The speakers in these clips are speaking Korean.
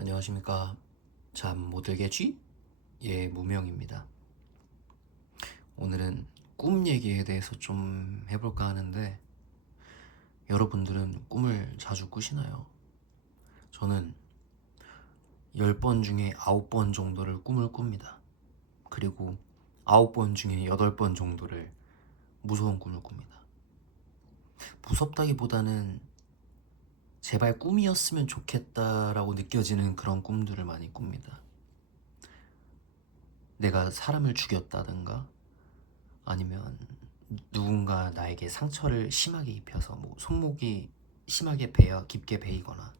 안녕하십니까. 잠 못 들겠지? 예, 무명입니다. 오늘은 꿈 얘기에 대해서 좀 해볼까 하는데, 여러분들은 꿈을 자주 꾸시나요? 저는 10번 중에 9번 정도를 꿈을 꿉니다. 그리고 9번 중에 8번 정도를 무서운 꿈을 꿉니다. 무섭다기보다는 제발 꿈이었으면 좋겠다라고 느껴지는 그런 꿈들을 많이 꿉니다. 내가 사람을 죽였다든가, 아니면 누군가 나에게 상처를 심하게 입혀서 뭐 손목이 심하게 깊게 베이거나,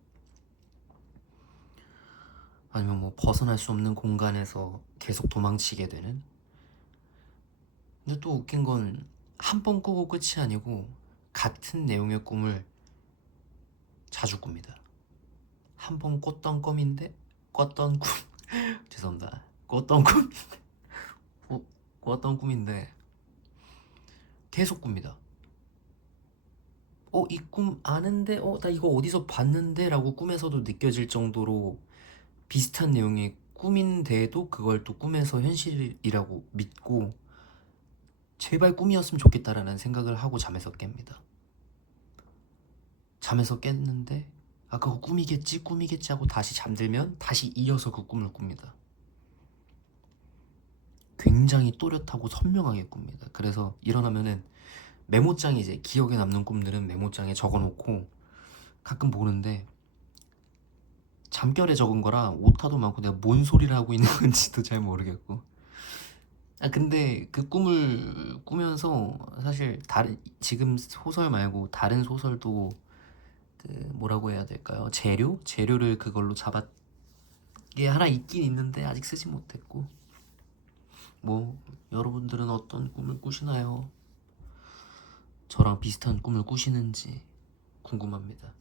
아니면 뭐 벗어날 수 없는 공간에서 계속 도망치게 되는. 근데 또 웃긴 건 한 번 꾸고 끝이 아니고 같은 내용의 꿈을 자주 꿉니다. 한 번 꿨던 꿈 죄송합니다. 어, 꿨던 꿈인데 계속 꿉니다. 이 꿈 아는데, 나 이거 어디서 봤는데? 라고 꿈에서도 느껴질 정도로 비슷한 내용의 꿈인데도 그걸 또 꿈에서 현실이라고 믿고 제발 꿈이었으면 좋겠다라는 생각을 하고 잠에서 깹니다. 잠에서 깼는데 그거 꿈이겠지 하고 다시 잠들면 다시 이어서 그 꿈을 꿉니다. 굉장히 또렷하고 선명하게 꿉니다. 그래서 일어나면은 메모장에, 이제 기억에 남는 꿈들은 메모장에 적어놓고 가끔 보는데, 잠결에 적은 거라 오타도 많고 내가 뭔 소리를 하고 있는 건지도 잘 모르겠고. 근데 그 꿈을 꾸면서 사실 다른, 지금 소설 말고 다른 소설도 그 뭐라고 해야 될까요? 재료를 그걸로 잡았 게 하나 있긴 있는데 아직 쓰지 못했고. 뭐 여러분들은 어떤 꿈을 꾸시나요? 저랑 비슷한 꿈을 꾸시는지 궁금합니다.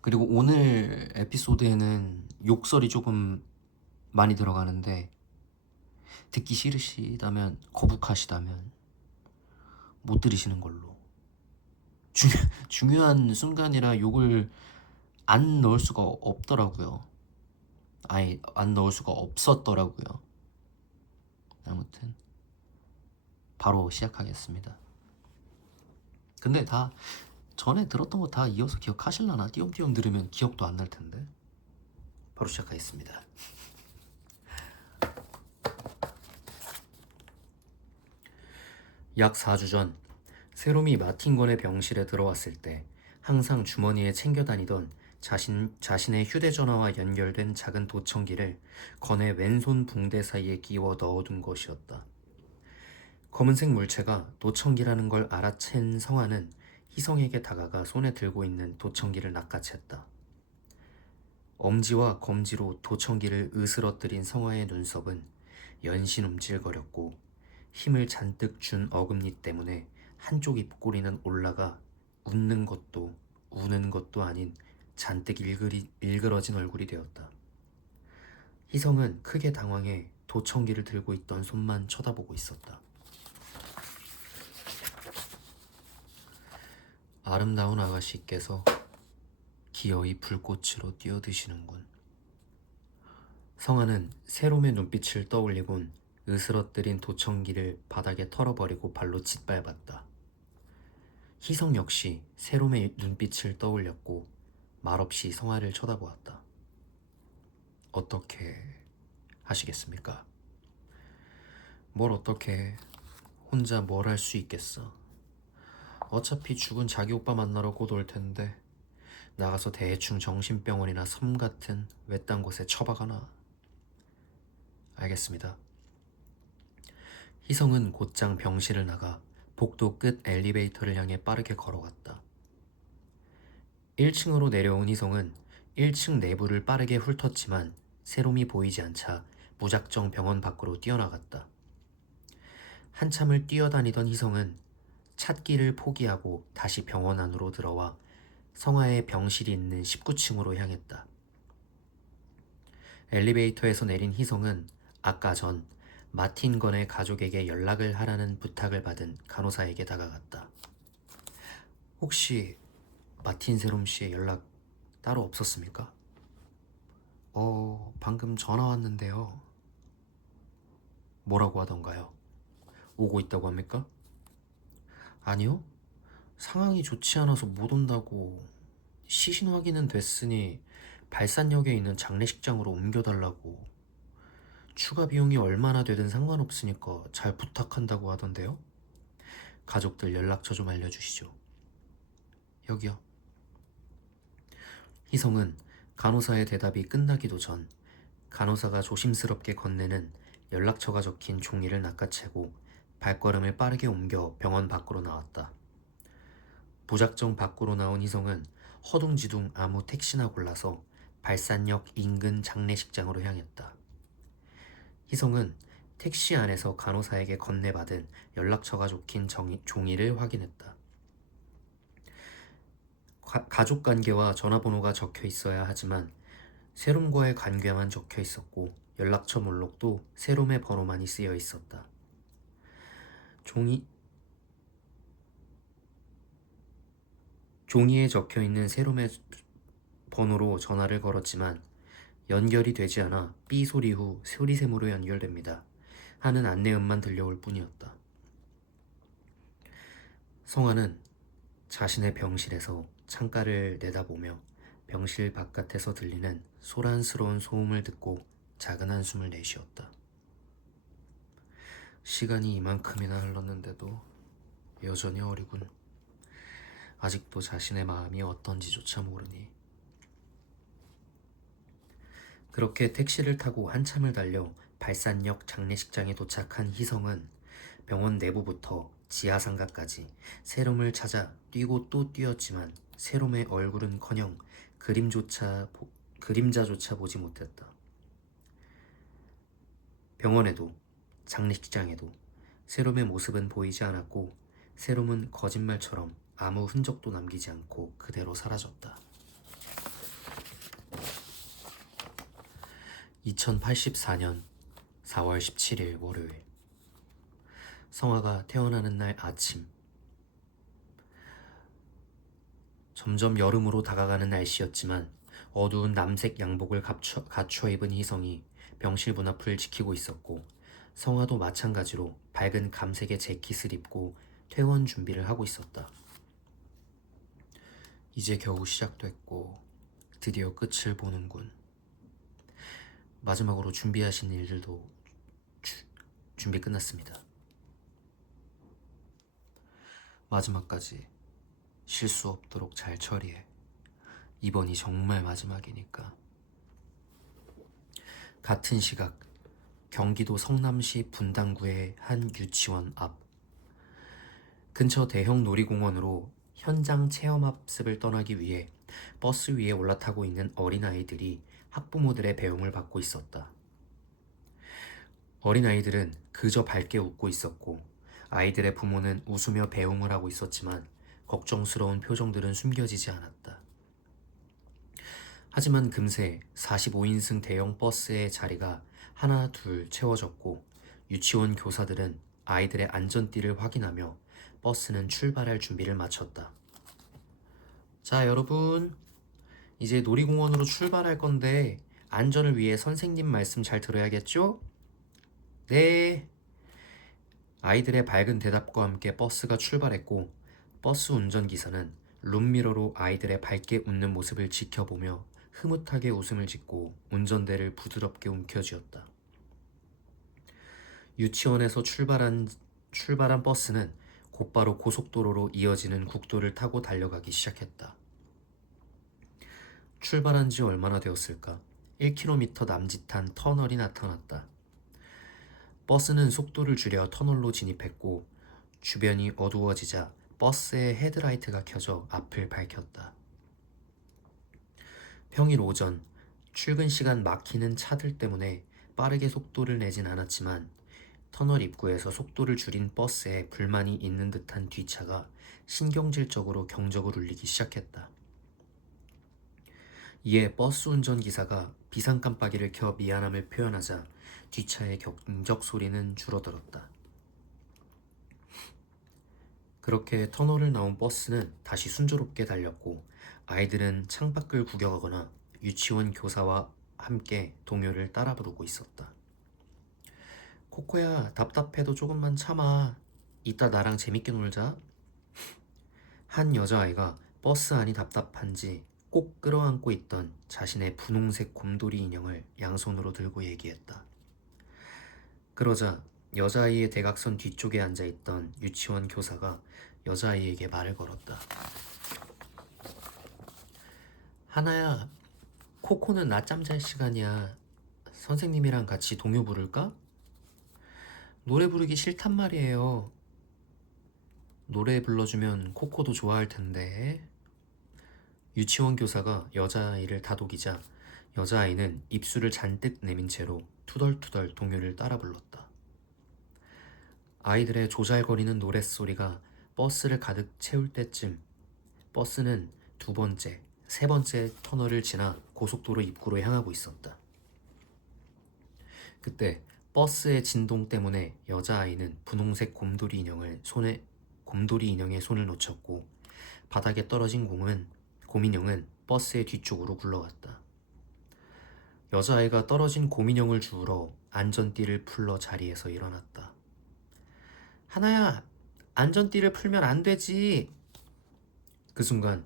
그리고 오늘 에피소드에는 욕설이 조금 많이 들어가는데, 듣기 싫으시다면, 거북하시다면 못 들으시는 걸로. 중, 중요한 순간이라 욕을 안 넣을 수가 없더라고요. 아예 안 넣을 수가 없었더라고요. 아무튼 바로 시작하겠습니다. 근데 다 전에 들었던 거 다 이어서 기억하실라나? 띄엄띄엄 들으면 기억도 안 날 텐데. 바로 시작하겠습니다. 약 4주 전, 세롬이 마틴건의 병실에 들어왔을 때 항상 주머니에 챙겨 다니던 자신의 휴대전화와 연결된 작은 도청기를 건의 왼손 붕대 사이에 끼워 넣어둔 것이었다. 검은색 물체가 도청기라는 걸 알아챈 성화는 희성에게 다가가 손에 들고 있는 도청기를 낚아챘다. 엄지와 검지로 도청기를 으스러뜨린 성화의 눈썹은 연신 움찔거렸고, 힘을 잔뜩 준 어금니 때문에 한쪽 입꼬리는 올라가 웃는 것도 우는 것도 아닌 잔뜩 일그러진 얼굴이 되었다. 희성은 크게 당황해 도청기를 들고 있던 손만 쳐다보고 있었다. 아름다운 아가씨께서 기어이 불꽃으로 뛰어드시는군. 성아는 세롬의 눈빛을 떠올리곤 으스러뜨린 도청기를 바닥에 털어버리고 발로 짓밟았다. 희성 역시 세롬의 눈빛을 떠올렸고 말없이 성아를 쳐다보았다. 어떻게 하시겠습니까? 뭘 어떻게, 혼자 뭘 할 수 있겠어. 어차피 죽은 자기 오빠 만나러 곧 올 텐데 나가서 대충 정신병원이나 섬 같은 외딴 곳에 처박아놔. 알겠습니다. 희성은 곧장 병실을 나가 복도 끝 엘리베이터를 향해 빠르게 걸어갔다. 1층으로 내려온 희성은 1층 내부를 빠르게 훑었지만 세롬이 보이지 않자 무작정 병원 밖으로 뛰어나갔다. 한참을 뛰어다니던 희성은 찾기를 포기하고 다시 병원 안으로 들어와 성화의 병실이 있는 19층으로 향했다. 엘리베이터에서 내린 희성은 아까 전 마틴 건의 가족에게 연락을 하라는 부탁을 받은 간호사에게 다가갔다. 혹시 마틴 세롬 씨의 연락 따로 없었습니까? 방금 전화 왔는데요. 뭐라고 하던가요? 오고 있다고 합니까? 아니요. 상황이 좋지 않아서 못 온다고. 시신 확인은 됐으니 발산역에 있는 장례식장으로 옮겨달라고. 추가 비용이 얼마나 되든 상관없으니까 잘 부탁한다고 하던데요. 가족들 연락처 좀 알려주시죠. 여기요. 희성은 간호사의 대답이 끝나기도 전 간호사가 조심스럽게 건네는 연락처가 적힌 종이를 낚아채고 발걸음을 빠르게 옮겨 병원 밖으로 나왔다. 무작정 밖으로 나온 희성은 허둥지둥 아무 택시나 골라서 발산역 인근 장례식장으로 향했다. 희성은 택시 안에서 간호사에게 건네받은 연락처가 적힌 종이를 확인했다. 가족 관계와 전화번호가 적혀 있어야 하지만 세롬과의 관계만 적혀 있었고 연락처 목록도 세롬의 번호만이 쓰여 있었다. 종이에 적혀 있는 세롬의 번호로 전화를 걸었지만 연결이 되지 않아 삐 소리 후 소리샘으로 연결됩니다 하는 안내음만 들려올 뿐이었다. 성화는 자신의 병실에서 창가를 내다보며 병실 바깥에서 들리는 소란스러운 소음을 듣고 작은 한숨을 내쉬었다. 시간이 이만큼이나 흘렀는데도 여전히 어리군. 아직도 자신의 마음이 어떤지조차 모르니. 그렇게 택시를 타고 한참을 달려 발산역 장례식장에 도착한 희성은 병원 내부부터 지하상가까지 세롬을 찾아 뛰고 또 뛰었지만 세롬의 얼굴은커녕 그림자조차 보지 못했다. 병원에도 장례식장에도 세롬의 모습은 보이지 않았고 세롬은 거짓말처럼 아무 흔적도 남기지 않고 그대로 사라졌다. 2084년 4월 17일 월요일. 성화가 태어나는 날 아침. 점점 여름으로 다가가는 날씨였지만 어두운 남색 양복을 갖춰 입은 희성이 병실 문 앞을 지키고 있었고 성화도 마찬가지로 밝은 감색의 재킷을 입고 퇴원 준비를 하고 있었다. 이제 겨우 시작됐고 드디어 끝을 보는군. 마지막으로 준비하신 일들도 준비 끝났습니다. 마지막까지 실수 없도록 잘 처리해. 이번이 정말 마지막이니까. 같은 시각 경기도 성남시 분당구의 한 유치원 앞. 근처 대형 놀이공원으로 현장 체험학습을 떠나기 위해 버스 위에 올라타고 있는 어린아이들이 학부모들의 배웅을 받고 있었다. 어린아이들은 그저 밝게 웃고 있었고 아이들의 부모는 웃으며 배웅을 하고 있었지만 걱정스러운 표정들은 숨겨지지 않았다. 하지만 금세 45인승 대형 버스의 자리가 하나 둘 채워졌고 유치원 교사들은 아이들의 안전띠를 확인하며 버스는 출발할 준비를 마쳤다. 자, 여러분, 이제 놀이공원으로 출발할 건데 안전을 위해 선생님 말씀 잘 들어야겠죠? 네. 아이들의 밝은 대답과 함께 버스가 출발했고 버스 운전기사는 룸미러로 아이들의 밝게 웃는 모습을 지켜보며 흐뭇하게 웃음을 짓고 운전대를 부드럽게 움켜쥐었다. 유치원에서 출발한 버스는 곧바로 고속도로로 이어지는 국도를 타고 달려가기 시작했다. 출발한 지 얼마나 되었을까? 1km 남짓한 터널이 나타났다. 버스는 속도를 줄여 터널로 진입했고 주변이 어두워지자 버스의 헤드라이트가 켜져 앞을 밝혔다. 평일 오전 출근 시간 막히는 차들 때문에 빠르게 속도를 내진 않았지만 터널 입구에서 속도를 줄인 버스에 불만이 있는 듯한 뒷차가 신경질적으로 경적을 울리기 시작했다. 이에 버스 운전기사가 비상 깜빡이를 켜 미안함을 표현하자 뒷차의 경적 소리는 줄어들었다. 그렇게 터널을 나온 버스는 다시 순조롭게 달렸고 아이들은 창밖을 구경하거나 유치원 교사와 함께 동요를 따라 부르고 있었다. 코코야, 답답해도 조금만 참아. 이따 나랑 재밌게 놀자. 한 여자아이가 버스 안이 답답한지 꼭 끌어안고 있던 자신의 분홍색 곰돌이 인형을 양손으로 들고 얘기했다. 그러자 여자아이의 대각선 뒤쪽에 앉아있던 유치원 교사가 여자아이에게 말을 걸었다. 하나야, 코코는 낮잠 잘 시간이야. 선생님이랑 같이 동요 부를까? 노래 부르기 싫단 말이에요. 노래 불러주면 코코도 좋아할 텐데. 유치원 교사가 여자아이를 다독이자 여자아이는 입술을 잔뜩 내민 채로 투덜투덜 동요를 따라 불렀다. 아이들의 조잘거리는 노랫소리가 버스를 가득 채울 때쯤 버스는 두 번째, 세 번째 터널을 지나 고속도로 입구로 향하고 있었다. 그때 버스의 진동 때문에 여자아이는 분홍색 곰돌이 인형의 손을 놓쳤고 바닥에 떨어진 곰인형은 버스의 뒤쪽으로 굴러갔다. 여자아이가 떨어진 곰인형을 주우러 안전띠를 풀러 자리에서 일어났다. 하나야, 안전띠를 풀면 안 되지. 그 순간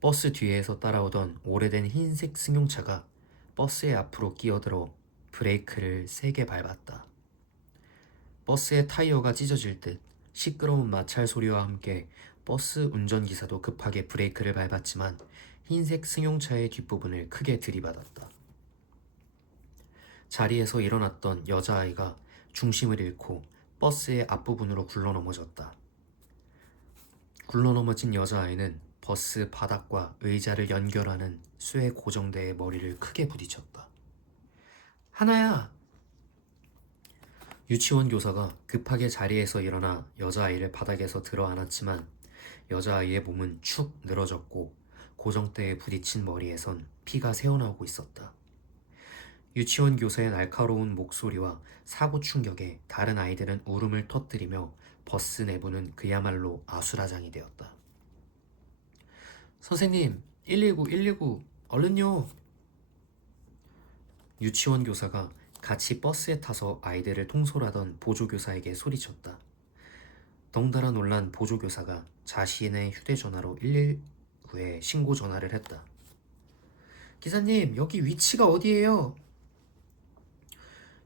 버스 뒤에서 따라오던 오래된 흰색 승용차가 버스의 앞으로 끼어들어 브레이크를 세게 밟았다. 버스의 타이어가 찢어질 듯 시끄러운 마찰 소리와 함께 버스 운전기사도 급하게 브레이크를 밟았지만 흰색 승용차의 뒷부분을 크게 들이받았다. 자리에서 일어났던 여자아이가 중심을 잃고 버스의 앞부분으로 굴러넘어졌다. 굴러넘어진 여자아이는 버스 바닥과 의자를 연결하는 쇠 고정대에 머리를 크게 부딪혔다. 하나야! 유치원 교사가 급하게 자리에서 일어나 여자아이를 바닥에서 들어 안았지만 여자아이의 몸은 축 늘어졌고 고정대에 부딪힌 머리에선 피가 새어나오고 있었다. 유치원 교사의 날카로운 목소리와 사고 충격에 다른 아이들은 울음을 터뜨리며 버스 내부는 그야말로 아수라장이 되었다. 선생님, 119, 119, 얼른요! 유치원 교사가 같이 버스에 타서 아이들을 통솔하던 보조교사에게 소리쳤다. 덩달아 놀란 보조교사가 자신의 휴대전화로 119에 신고 전화를 했다. 기사님, 여기 위치가 어디예요?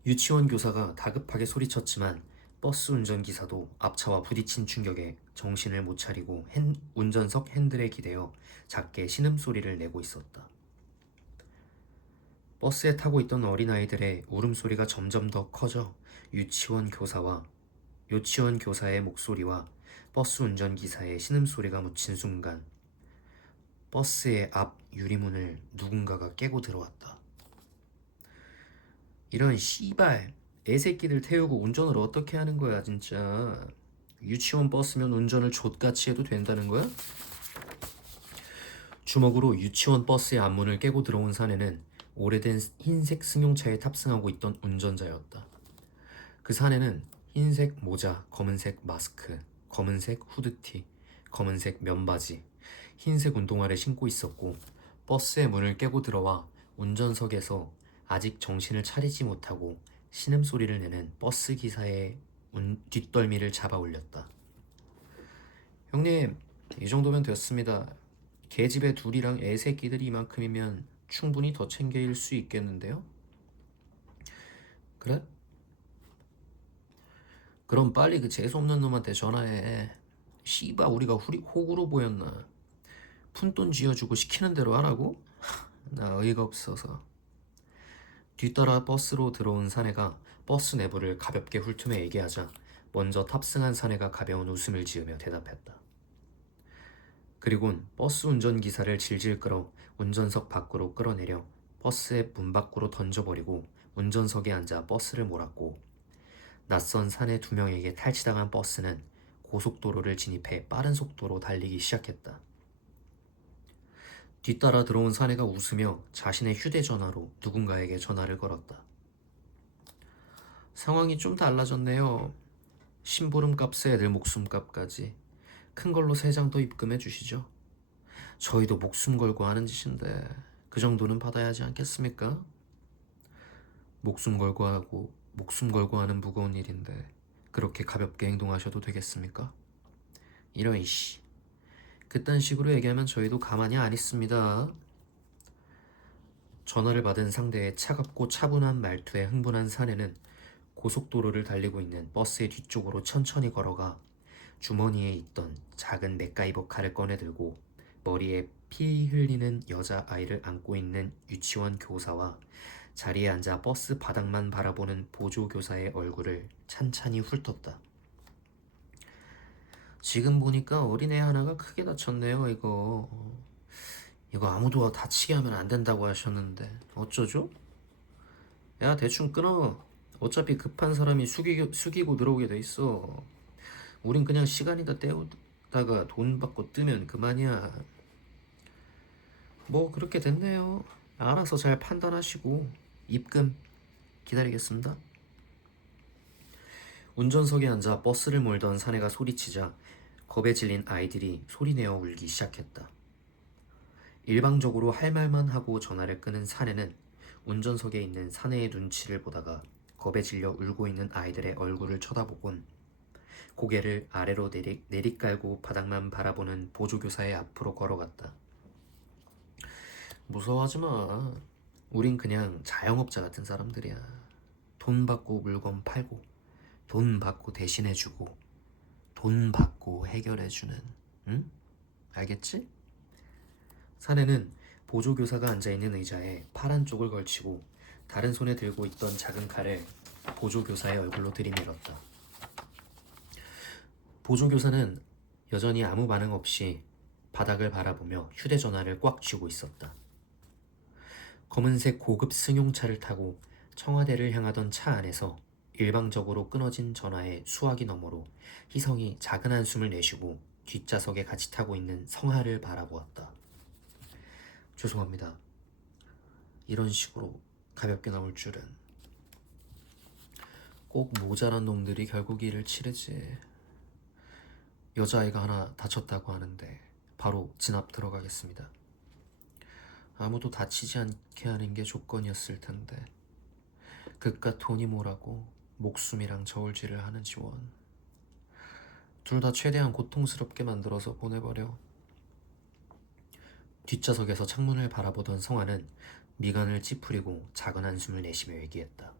유치원 교사가 다급하게 소리쳤지만 버스 운전기사도 앞차와 부딪힌 충격에 정신을 못 차리고 운전석 핸들에 기대어 작게 신음소리를 내고 있었다. 버스에 타고 있던 어린아이들의 울음소리가 점점 더 커져 유치원 교사의 목소리와 버스 운전기사의 신음소리가 묻힌 순간 버스의 앞 유리문을 누군가가 깨고 들어왔다. 이런 씨발 애새끼들 태우고 운전을 어떻게 하는 거야 진짜. 유치원 버스면 운전을 족같이 해도 된다는 거야? 주먹으로 유치원 버스의 앞문을 깨고 들어온 사내는 오래된 흰색 승용차에 탑승하고 있던 운전자였다. 그 사내는 흰색 모자, 검은색 마스크, 검은색 후드티, 검은색 면바지, 흰색 운동화를 신고 있었고 버스의 문을 깨고 들어와 운전석에서 아직 정신을 차리지 못하고 신음소리를 내는 버스 기사의 뒷덜미를 잡아 올렸다. 형님, 이 정도면 됐습니다. 개집애 둘이랑 애새끼들이 이만큼이면 충분히 더 챙길 수 있겠는데요? 그래? 그럼 빨리 그 재수없는 놈한테 전화해. 씨바 우리가 호구로 보였나? 푼돈 쥐어주고 시키는 대로 하라고? 나 어이가 없어서. 뒤따라 버스로 들어온 사내가 버스 내부를 가볍게 훑으며 얘기하자 먼저 탑승한 사내가 가벼운 웃음을 지으며 대답했다. 그리곤 버스 운전기사를 질질 끌어 운전석 밖으로 끌어내려 버스의 문 밖으로 던져버리고 운전석에 앉아 버스를 몰았고 낯선 사내 2명에게 탈취당한 버스는 고속도로를 진입해 빠른 속도로 달리기 시작했다. 뒤따라 들어온 사내가 웃으며 자신의 휴대전화로 누군가에게 전화를 걸었다. 상황이 좀 달라졌네요. 심부름 값에 애들 목숨값까지 큰 걸로 3장 더 입금해 주시죠. 저희도 목숨 걸고 하는 짓인데 그 정도는 받아야 하지 않겠습니까? 목숨 걸고 하는 무거운 일인데 그렇게 가볍게 행동하셔도 되겠습니까? 이런 이씨. 그딴 식으로 얘기하면 저희도 가만히 안 있습니다. 전화를 받은 상대의 차갑고 차분한 말투에 흥분한 사내는 고속도로를 달리고 있는 버스의 뒤쪽으로 천천히 걸어가 주머니에 있던 작은 맥가이버 칼을 꺼내들고 머리에 피 흘리는 여자아이를 안고 있는 유치원 교사와 자리에 앉아 버스 바닥만 바라보는 보조교사의 얼굴을 찬찬히 훑었다. 지금 보니까 어린애 하나가 크게 다쳤네요, 이거. 이거 아무도 다치게 하면 안 된다고 하셨는데 어쩌죠? 야, 대충 끊어. 어차피 급한 사람이 숙이고 들어오게 돼 있어. 우린 그냥 시간이다 때우다가 돈 받고 뜨면 그만이야. 뭐 그렇게 됐네요. 알아서 잘 판단하시고 입금 기다리겠습니다. 운전석에 앉아 버스를 몰던 사내가 소리치자 겁에 질린 아이들이 소리내어 울기 시작했다. 일방적으로 할 말만 하고 전화를 끊은 사내는 운전석에 있는 사내의 눈치를 보다가 겁에 질려 울고 있는 아이들의 얼굴을 쳐다보곤 고개를 아래로 내리깔고 바닥만 바라보는 보조교사의 앞으로 걸어갔다. 무서워하지 마. 우린 그냥 자영업자 같은 사람들이야. 돈 받고 물건 팔고, 돈 받고 대신해주고, 돈 받고 해결해주는, 응? 알겠지? 사내는 보조교사가 앉아있는 의자에 파란 쪽을 걸치고 다른 손에 들고 있던 작은 칼을 보조교사의 얼굴로 들이밀었다. 보조교사는 여전히 아무 반응 없이 바닥을 바라보며 휴대전화를 꽉 쥐고 있었다. 검은색 고급 승용차를 타고 청와대를 향하던 차 안에서 일방적으로 끊어진 전화의 수화기 너머로 희성이 작은 한숨을 내쉬고 뒷좌석에 같이 타고 있는 성하를 바라보았다. 죄송합니다. 이런 식으로 가볍게 나올 줄은. 꼭 모자란 놈들이 결국 일을 치르지. 여자아이가 하나 다쳤다고 하는데 바로 진압 들어가겠습니다. 아무도 다치지 않게 하는 게 조건이었을 텐데 그깟 돈이 뭐라고 목숨이랑 저울질을 하는 지원. 둘 다 최대한 고통스럽게 만들어서 보내버려. 뒷좌석에서 창문을 바라보던 성화는 미간을 찌푸리고 작은 한숨을 내쉬며 얘기했다.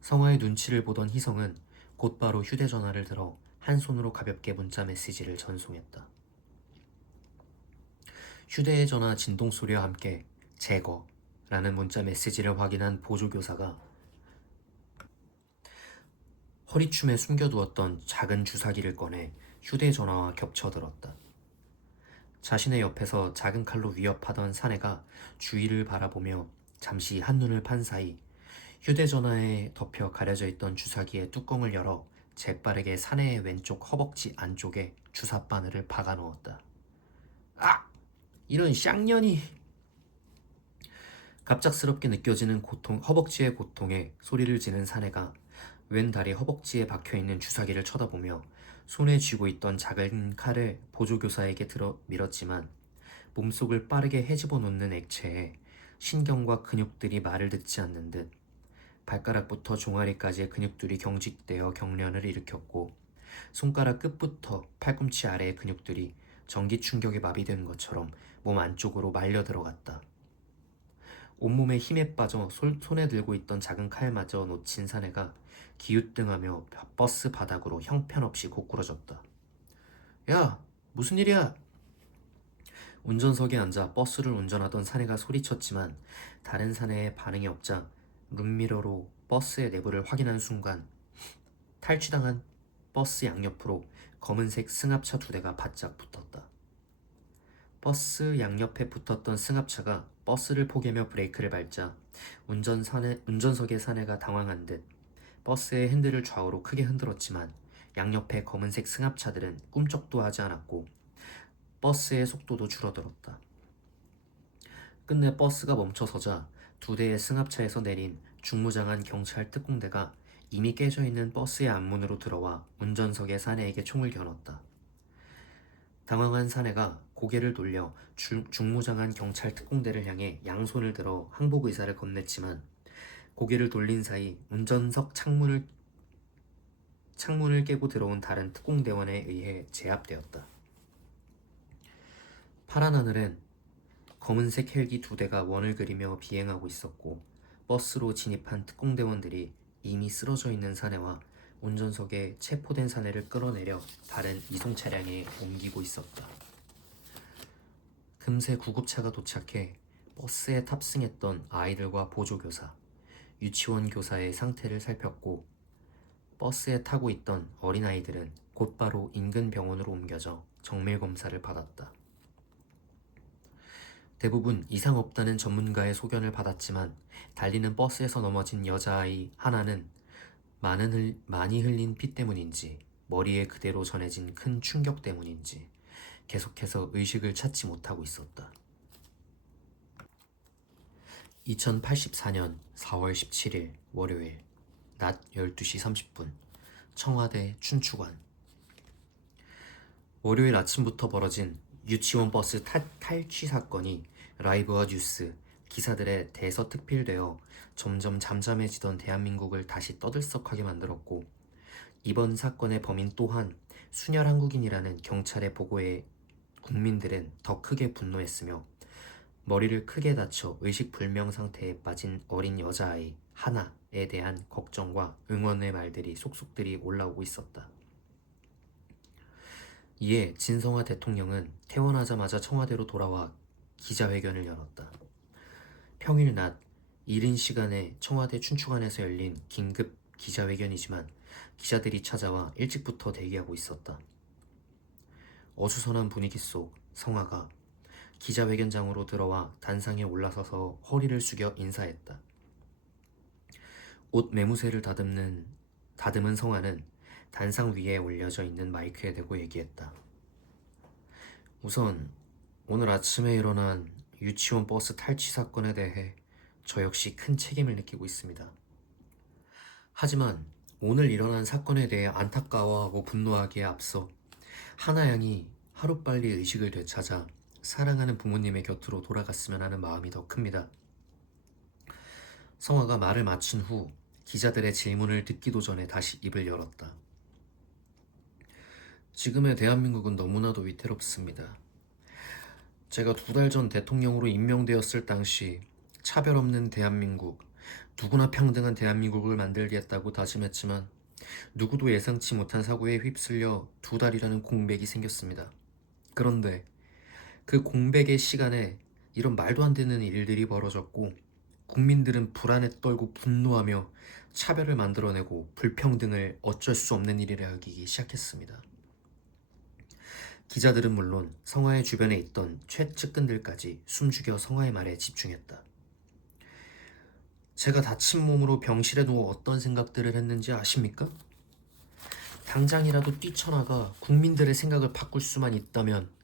성화의 눈치를 보던 희성은 곧바로 휴대전화를 들어 한 손으로 가볍게 문자 메시지를 전송했다. 휴대전화 진동소리와 함께 제거라는 문자 메시지를 확인한 보조교사가 허리춤에 숨겨두었던 작은 주사기를 꺼내 휴대전화와 겹쳐들었다. 자신의 옆에서 작은 칼로 위협하던 사내가 주위를 바라보며 잠시 한눈을 판 사이 휴대전화에 덮여 가려져 있던 주사기의 뚜껑을 열어 재빠르게 사내의 왼쪽 허벅지 안쪽에 주사바늘을 박아 넣었다. 아! 이런 쌍년이! 갑작스럽게 느껴지는 고통, 허벅지의 고통에 소리를 지는 사내가 왼다리 허벅지에 박혀있는 주사기를 쳐다보며 손에 쥐고 있던 작은 칼을 보조교사에게 들어 밀었지만 몸속을 빠르게 헤집어 놓는 액체에 신경과 근육들이 말을 듣지 않는 듯 발가락부터 종아리까지의 근육들이 경직되어 경련을 일으켰고 손가락 끝부터 팔꿈치 아래의 근육들이 전기 충격에 마비된 것처럼 몸 안쪽으로 말려 들어갔다. 온몸에 힘에 빠져 손에 들고 있던 작은 칼마저 놓친 사내가 기우뚱하며 버스 바닥으로 형편없이 고꾸러졌다. 야, 무슨 일이야? 운전석에 앉아 버스를 운전하던 사내가 소리쳤지만 다른 사내의 반응이 없자 룸미러로 버스의 내부를 확인한 순간 탈취당한 버스 양옆으로 검은색 승합차 2대가 바짝 붙었다. 버스 양옆에 붙었던 승합차가 버스를 포개며 브레이크를 밟자 운전석의 사내가 당황한 듯 버스의 핸들을 좌우로 크게 흔들었지만 양옆의 검은색 승합차들은 꿈쩍도 하지 않았고 버스의 속도도 줄어들었다. 끝내 버스가 멈춰서자 2대의 승합차에서 내린 중무장한 경찰 특공대가 이미 깨져있는 버스의 앞문으로 들어와 운전석의 사내에게 총을 겨눴다. 당황한 사내가 고개를 돌려 중무장한 경찰 특공대를 향해 양손을 들어 항복 의사를 건넸지만 고개를 돌린 사이 운전석 창문을 깨고 들어온 다른 특공대원에 의해 제압되었다. 파란 하늘엔 검은색 헬기 2대가 원을 그리며 비행하고 있었고 버스로 진입한 특공대원들이 이미 쓰러져 있는 사내와 운전석에 체포된 사내를 끌어내려 다른 이송 차량에 옮기고 있었다. 금세 구급차가 도착해 버스에 탑승했던 아이들과 보조교사, 유치원 교사의 상태를 살폈고 버스에 타고 있던 어린아이들은 곧바로 인근 병원으로 옮겨져 정밀검사를 받았다. 대부분 이상 없다는 전문가의 소견을 받았지만 달리는 버스에서 넘어진 여자아이 하나는 많이 흘린 피 때문인지 머리에 그대로 전해진 큰 충격 때문인지 계속해서 의식을 찾지 못하고 있었다. 2084년 4월 17일 월요일 낮 12시 30분 청와대 춘추관. 월요일 아침부터 벌어진 유치원 버스 탈취 사건이 라이브와 뉴스, 기사들에 대서특필되어 점점 잠잠해지던 대한민국을 다시 떠들썩하게 만들었고 이번 사건의 범인 또한 순혈 한국인이라는 경찰의 보고에 국민들은 더 크게 분노했으며 머리를 크게 다쳐 의식불명 상태에 빠진 어린 여자아이 하나에 대한 걱정과 응원의 말들이 속속들이 올라오고 있었다. 이에 진성화 대통령은 퇴원하자마자 청와대로 돌아와 기자회견을 열었다. 평일 낮 이른 시간에 청와대 춘추관에서 열린 긴급 기자회견이지만 기자들이 찾아와 일찍부터 대기하고 있었다. 어수선한 분위기 속 성화가 기자회견장으로 들어와 단상에 올라서서 허리를 숙여 인사했다. 옷 매무새를 다듬은 성화는 단상 위에 올려져 있는 마이크에 대고 얘기했다. 우선 오늘 아침에 일어난 유치원 버스 탈취 사건에 대해 저 역시 큰 책임을 느끼고 있습니다. 하지만 오늘 일어난 사건에 대해 안타까워하고 분노하기에 앞서 하나 양이 하루빨리 의식을 되찾아 사랑하는 부모님의 곁으로 돌아갔으면 하는 마음이 더 큽니다. 성화가 말을 마친 후 기자들의 질문을 듣기도 전에 다시 입을 열었다. 지금의 대한민국은 너무나도 위태롭습니다. 제가 2달 전 대통령으로 임명되었을 당시 차별 없는 대한민국, 누구나 평등한 대한민국을 만들겠다고 다짐했지만 누구도 예상치 못한 사고에 휩쓸려 2달이라는 공백이 생겼습니다. 그런데 그 공백의 시간에 이런 말도 안 되는 일들이 벌어졌고 국민들은 불안에 떨고 분노하며 차별을 만들어내고 불평등을 어쩔 수 없는 일이라 여기기 시작했습니다. 기자들은 물론 성화의 주변에 있던 최측근들까지 숨죽여 성화의 말에 집중했다. 제가 다친 몸으로 병실에 누워 어떤 생각들을 했는지 아십니까? 당장이라도 뛰쳐나가 국민들의 생각을 바꿀 수만 있다면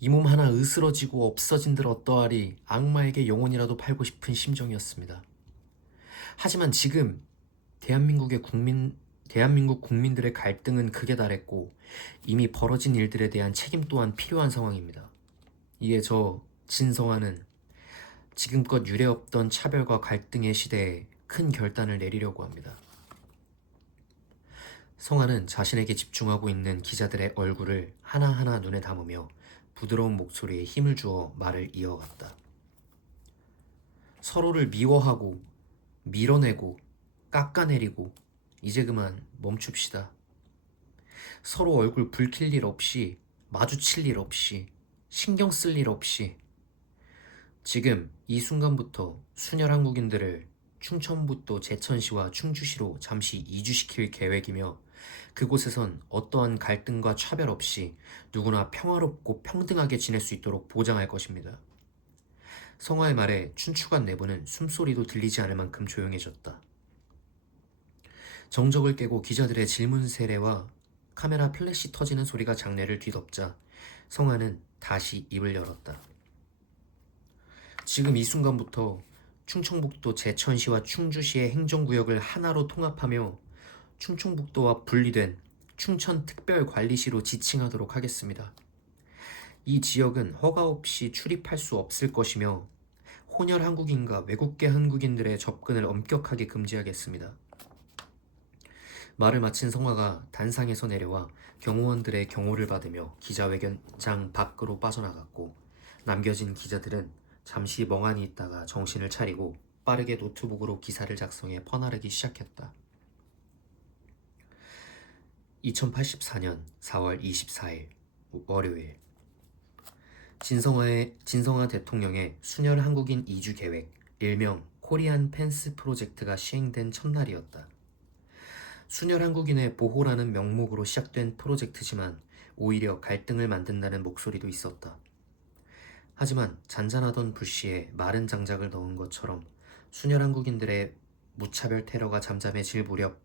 이 몸 하나 으스러지고 없어진들 어떠하리 악마에게 영혼이라도 팔고 싶은 심정이었습니다. 하지만 지금 대한민국 국민들의 갈등은 극에 달했고 이미 벌어진 일들에 대한 책임 또한 필요한 상황입니다. 이에 저 진성화는 지금껏 유례없던 차별과 갈등의 시대에 큰 결단을 내리려고 합니다. 성화는 자신에게 집중하고 있는 기자들의 얼굴을 하나하나 눈에 담으며 부드러운 목소리에 힘을 주어 말을 이어갔다. 서로를 미워하고 밀어내고 깎아내리고 이제 그만 멈춥시다. 서로 얼굴 붉힐 일 없이 마주칠 일 없이 신경 쓸 일 없이 지금 이 순간부터 순혈 한국인들을 충청북도 제천시와 충주시로 잠시 이주시킬 계획이며 그곳에선 어떠한 갈등과 차별 없이 누구나 평화롭고 평등하게 지낼 수 있도록 보장할 것입니다. 성화의 말에 춘추관 내부는 숨소리도 들리지 않을 만큼 조용해졌다. 정적을 깨고 기자들의 질문 세례와 카메라 플래시 터지는 소리가 장내를 뒤덮자 성화는 다시 입을 열었다. 지금 이 순간부터 충청북도 제천시와 충주시의 행정구역을 하나로 통합하며 충청북도와 분리된 충천특별관리시로 지칭하도록 하겠습니다. 이 지역은 허가 없이 출입할 수 없을 것이며 혼혈 한국인과 외국계 한국인들의 접근을 엄격하게 금지하겠습니다. 말을 마친 성화가 단상에서 내려와 경호원들의 경호를 받으며 기자회견장 밖으로 빠져나갔고, 남겨진 기자들은 잠시 멍하니 있다가 정신을 차리고 빠르게 노트북으로 기사를 작성해 퍼나르기 시작했다. 2084년 4월 24일 월요일, 진성화 대통령의 순혈 한국인 이주 계획, 일명 코리안 펜스 프로젝트가 시행된 첫날이었다. 순혈 한국인의 보호라는 명목으로 시작된 프로젝트지만 오히려 갈등을 만든다는 목소리도 있었다. 하지만 잔잔하던 불씨에 마른 장작을 넣은 것처럼 순혈 한국인들의 무차별 테러가 잠잠해질 무렵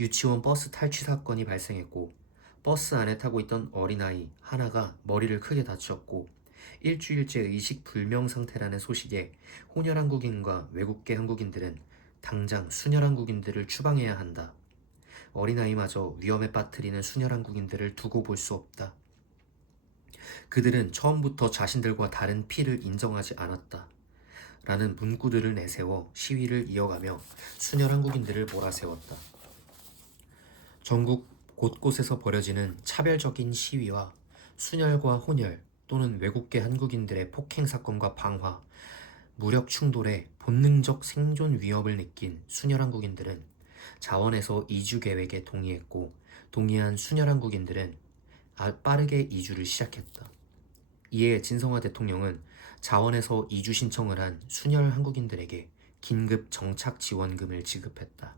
유치원 버스 탈취 사건이 발생했고, 버스 안에 타고 있던 어린아이 하나가 머리를 크게 다쳤고, 일주일째 의식 불명 상태라는 소식에 혼혈 한국인과 외국계 한국인들은 당장 순혈 한국인들을 추방해야 한다. 어린아이마저 위험에 빠뜨리는 순혈 한국인들을 두고 볼 수 없다. 그들은 처음부터 자신들과 다른 피를 인정하지 않았다. 라는 문구들을 내세워 시위를 이어가며 순혈 한국인들을 몰아세웠다. 전국 곳곳에서 벌어지는 차별적인 시위와 순혈과 혼혈 또는 외국계 한국인들의 폭행 사건과 방화, 무력 충돌에 본능적 생존 위협을 느낀 순혈 한국인들은 자원에서 이주 계획에 동의했고, 동의한 순혈 한국인들은 빠르게 이주를 시작했다. 이에 진성화 대통령은 자원에서 이주 신청을 한 순혈 한국인들에게 긴급 정착 지원금을 지급했다.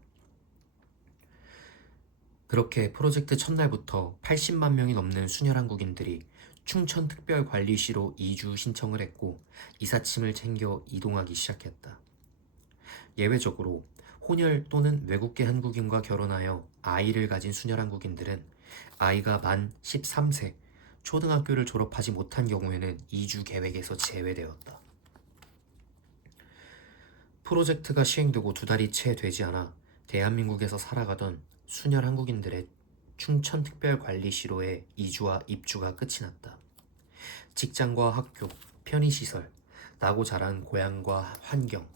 그렇게 프로젝트 첫날부터 80만 명이 넘는 순혈 한국인들이 충천특별관리시로 이주 신청을 했고, 이삿짐을 챙겨 이동하기 시작했다. 예외적으로 혼혈 또는 외국계 한국인과 결혼하여 아이를 가진 순혈 한국인들은 아이가 만 13세, 초등학교를 졸업하지 못한 경우에는 이주 계획에서 제외되었다. 프로젝트가 시행되고 2달이 채 되지 않아 대한민국에서 살아가던 순혈 한국인들의 충천특별관리시로의 이주와 입주가 끝이 났다. 직장과 학교, 편의시설, 나고 자란 고향과 환경,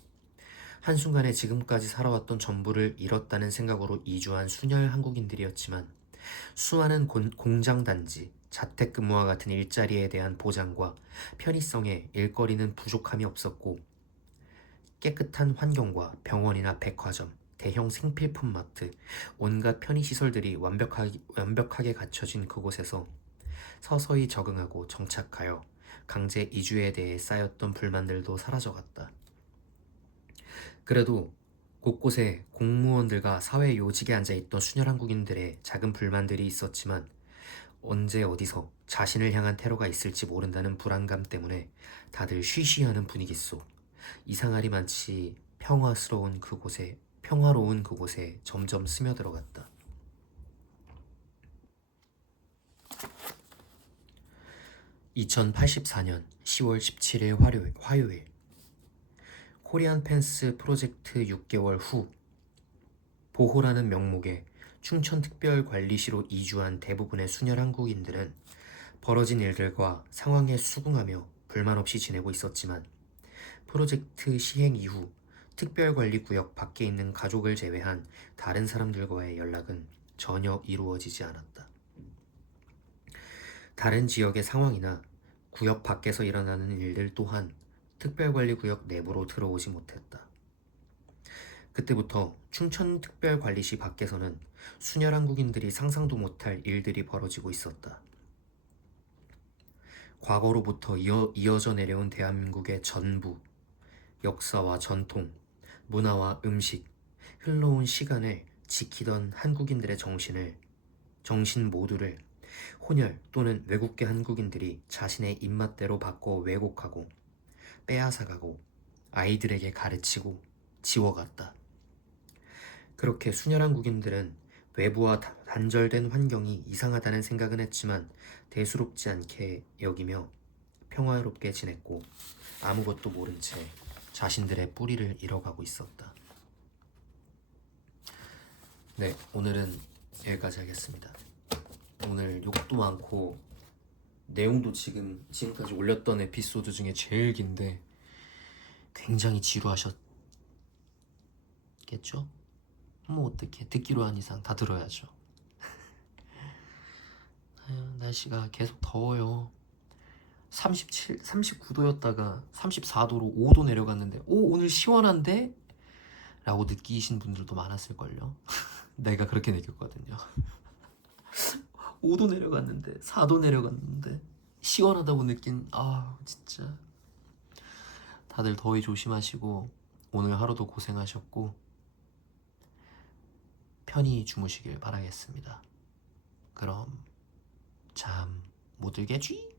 한순간에 지금까지 살아왔던 전부를 잃었다는 생각으로 이주한 순혈 한국인들이었지만, 수많은 공장단지, 자택근무와 같은 일자리에 대한 보장과 편의성에 일거리는 부족함이 없었고, 깨끗한 환경과 병원이나 백화점, 대형 생필품 마트, 온갖 편의시설들이 완벽하게 갖춰진 그곳에서 서서히 적응하고 정착하여 강제 이주에 대해 쌓였던 불만들도 사라져갔다. 그래도 곳곳에 공무원들과 사회 요직에 앉아있던 순혈 한국인들의 작은 불만들이 있었지만, 언제 어디서 자신을 향한 테러가 있을지 모른다는 불안감 때문에 다들 쉬쉬하는 분위기 속 이상하리 많지 평화로운 그곳에 점점 스며들어갔다. (2084년 10월 17일) 화요일, 코리안 펜스 프로젝트 6개월 후, 보호라는 명목에 충천특별관리시로 이주한 대부분의 순혈 한국인들은 벌어진 일들과 상황에 수긍하며 불만 없이 지내고 있었지만, 프로젝트 시행 이후 특별관리구역 밖에 있는 가족을 제외한 다른 사람들과의 연락은 전혀 이루어지지 않았다. 다른 지역의 상황이나 구역 밖에서 일어나는 일들 또한 특별관리구역 내부로 들어오지 못했다. 그때부터 충천특별관리시 밖에서는 순혈 한국인들이 상상도 못할 일들이 벌어지고 있었다. 과거로부터 이어져 내려온 대한민국의 전부, 역사와 전통, 문화와 음식, 흘러온 시간을 지키던 한국인들의 정신 모두를 혼혈 또는 외국계 한국인들이 자신의 입맛대로 바꿔 왜곡하고 빼앗아가고 아이들에게 가르치고 지워갔다. 그렇게 순혈 한국인들은 외부와 단절된 환경이 이상하다는 생각은 했지만 대수롭지 않게 여기며 평화롭게 지냈고, 아무것도 모른 채 자신들의 뿌리를 잃어가고 있었다. 네, 오늘은 여기까지 하겠습니다. 오늘 욕도 많고 내용도 지금까지 올렸던 에피소드 중에 제일 긴데, 굉장히 지루하셨겠죠? 뭐 어떻게 듣기로 한 이상 다 들어야죠. 아유, 날씨가 계속 더워요. 39도였다가 34도로 5도 내려갔는데 오 오늘 시원한데? 라고 느끼신 분들도 많았을걸요. 내가 그렇게 느꼈거든요. 5도 내려갔는데 4도 내려갔는데 시원하다고 느낀 진짜 다들 더위 조심하시고 오늘 하루도 고생하셨고 편히 주무시길 바라겠습니다. 그럼 잠 못 들겠지?